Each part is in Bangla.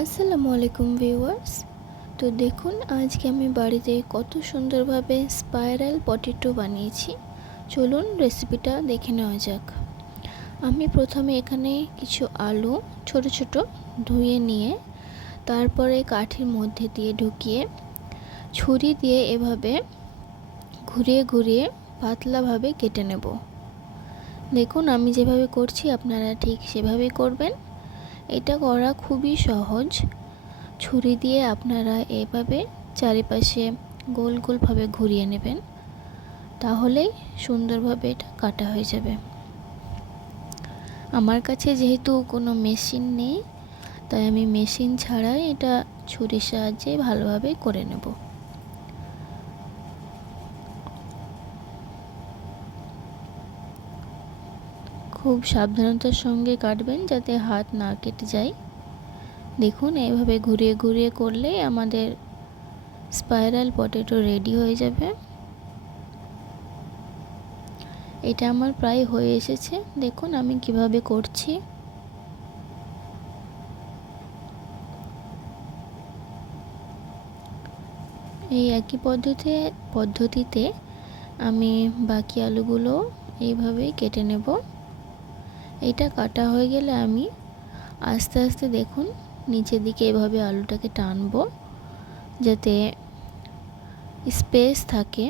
আসসালামু আলাইকুম ভিউয়ার্স। তো দেখুন আজকে আমি বাড়িতে কত সুন্দরভাবে স্পাইরাল পটেটো বানিয়েছি। চলুন রেসিপিটা দেখে নেওয়া যাক। আমি প্রথমে এখানে কিছু আলু ছোট ছোট ধুয়ে নিয়ে তারপরে কাঠির মধ্যে দিয়ে ঢুকিয়ে ছুরি দিয়ে এভাবে ঘুরিয়ে ঘুরিয়ে পাতলাভাবে কেটে নেব। দেখুন আমি যেভাবে করছি আপনারা ঠিক সেভাবেই করবেন। এটা করা খুবই সহজ। ছুরি দিয়ে আপনারা এভাবে চারিপাশে গোল গোলভাবে ঘুরিয়ে নেবেন, তাহলেই সুন্দরভাবে এটা কাটা হয়ে যাবে। আমার কাছে যেহেতু কোনো মেশিন নেই, তাই আমি মেশিন ছাড়াই এটা ছুরির সাহায্যে ভালোভাবে করে নেব। খুব সাবধানতার সঙ্গে কাটবেন যাতে হাত না কেটে যায়। দেখুন এইভাবে ঘুরিয়ে ঘুরিয়ে করলেই আমাদের স্পাইরাল পটেটো রেডি হয়ে যাবে। এটা আমার প্রায় হয়ে এসেছে। দেখুন আমি কিভাবে করছি। এই একই পদ্ধতিতে আমি বাকি আলুগুলো এইভাবেই কেটে নেব। এটা কাটা হয়ে গেলে আমি আস্তে আস্তে দেখুন নিচের দিকে এভাবে আলুটাকে টানবো, যাতে স্পেস থাকে।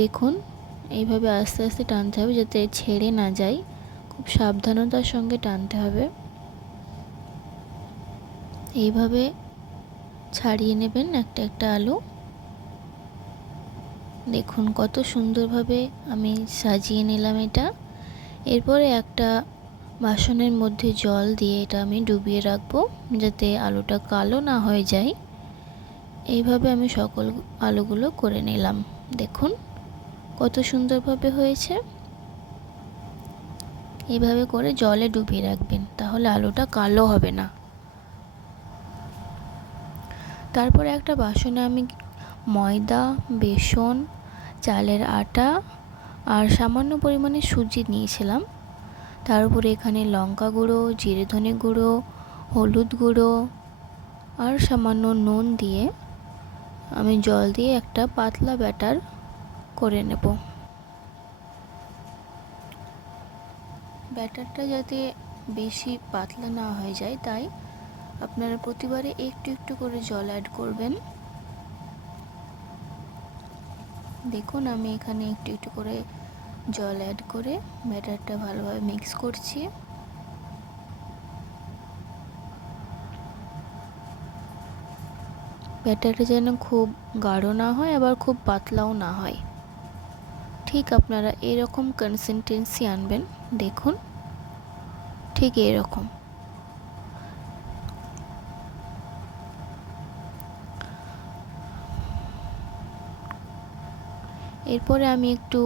দেখুন এইভাবে আস্তে আস্তে টানতে হবে যাতে ছেড়ে না যায়। খুব সাবধানতার সঙ্গে টানতে হবে। এইভাবে ছাড়িয়ে নেবেন একটা একটা আলু। দেখুন কত সুন্দরভাবে আমি সাজিয়ে নিলাম এটা। এরপরে একটা বাসনের মধ্যে জল দিয়ে এটা আমি ডুবিয়ে রাখবো, যাতে আলুটা কালো না হয়ে যায়। এইভাবে আমি সকল আলুগুলো করে নিলাম। দেখুন কত সুন্দরভাবে হয়েছে। এইভাবে করে জলে ডুবিয়ে রাখবেন, তাহলে আলুটা কালো হবে না। তারপরে একটা বাসনে আমি ময়দা, বেসন, চালের আটা আর সামান্য পরিমাণে সুজি নিয়েছিলাম। তার উপরে এখানে লঙ্কা গুঁড়ো, জিরে ধনে গুঁড়ো, হলুদ গুঁড়ো আর সামান্য নুন দিয়ে আমি জল দিয়ে একটা পাতলা ব্যাটার করে নেব। ব্যাটারটা যাতে বেশি পাতলা না হয়ে যায়, তাই আপনারা প্রতিবারে একটু একটু করে জল অ্যাড করবেন। দেখুন আমি এখানে একটু একটু করে জল অ্যাড করে ব্যাটারটা ভালোভাবে মিক্স করছি। ব্যাটারটা যেন খুব গাঢ় না হয়, আবার খুব পাতলাও না হয়। ঠিক আপনারা এরকম কনসিস্টেন্সি আনবেন। দেখুন ঠিক এরকম। এরপরে আমি একটু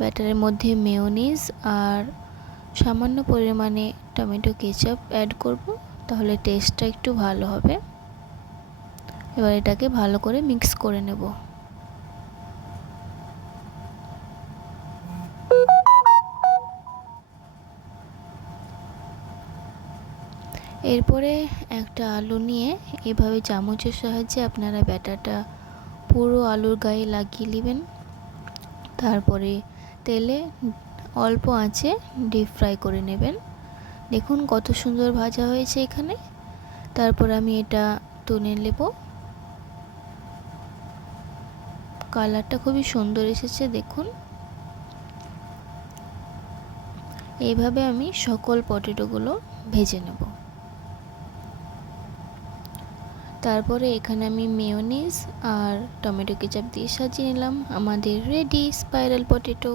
ব্যাটারের মধ্যে মেয়োনিজ আর সামান্য পরিমাণে টমেটো কেচাপ অ্যাড করব, তাহলে টেস্টটা একটু ভালো হবে। এবার এটাকে ভালো করে মিক্স করে নেব। এরপরে একটা আলু নিয়ে এভাবে চামচের সাহায্যে আপনারা ব্যাটারটা পুরো আলুর গায়ে লাগিয়ে নেবেন। তারপরে তেলে অল্প আঁচে ডিপ ফ্রাই করে নেবেন। দেখুন কত সুন্দর ভাজা হয়েছে এখানে। তারপর আমি এটা তুলে নেব। কালারটা খুবই সুন্দর এসেছে দেখুন। এইভাবে আমি সকল পটেটোগুলো ভেজে নেব। তারপরে এখানে আমি মেয়োনিজ আর টমেটো কেচাপ দিয়ে সাজিয়ে নিলাম। আমাদের রেডি স্পাইরাল পটেটো।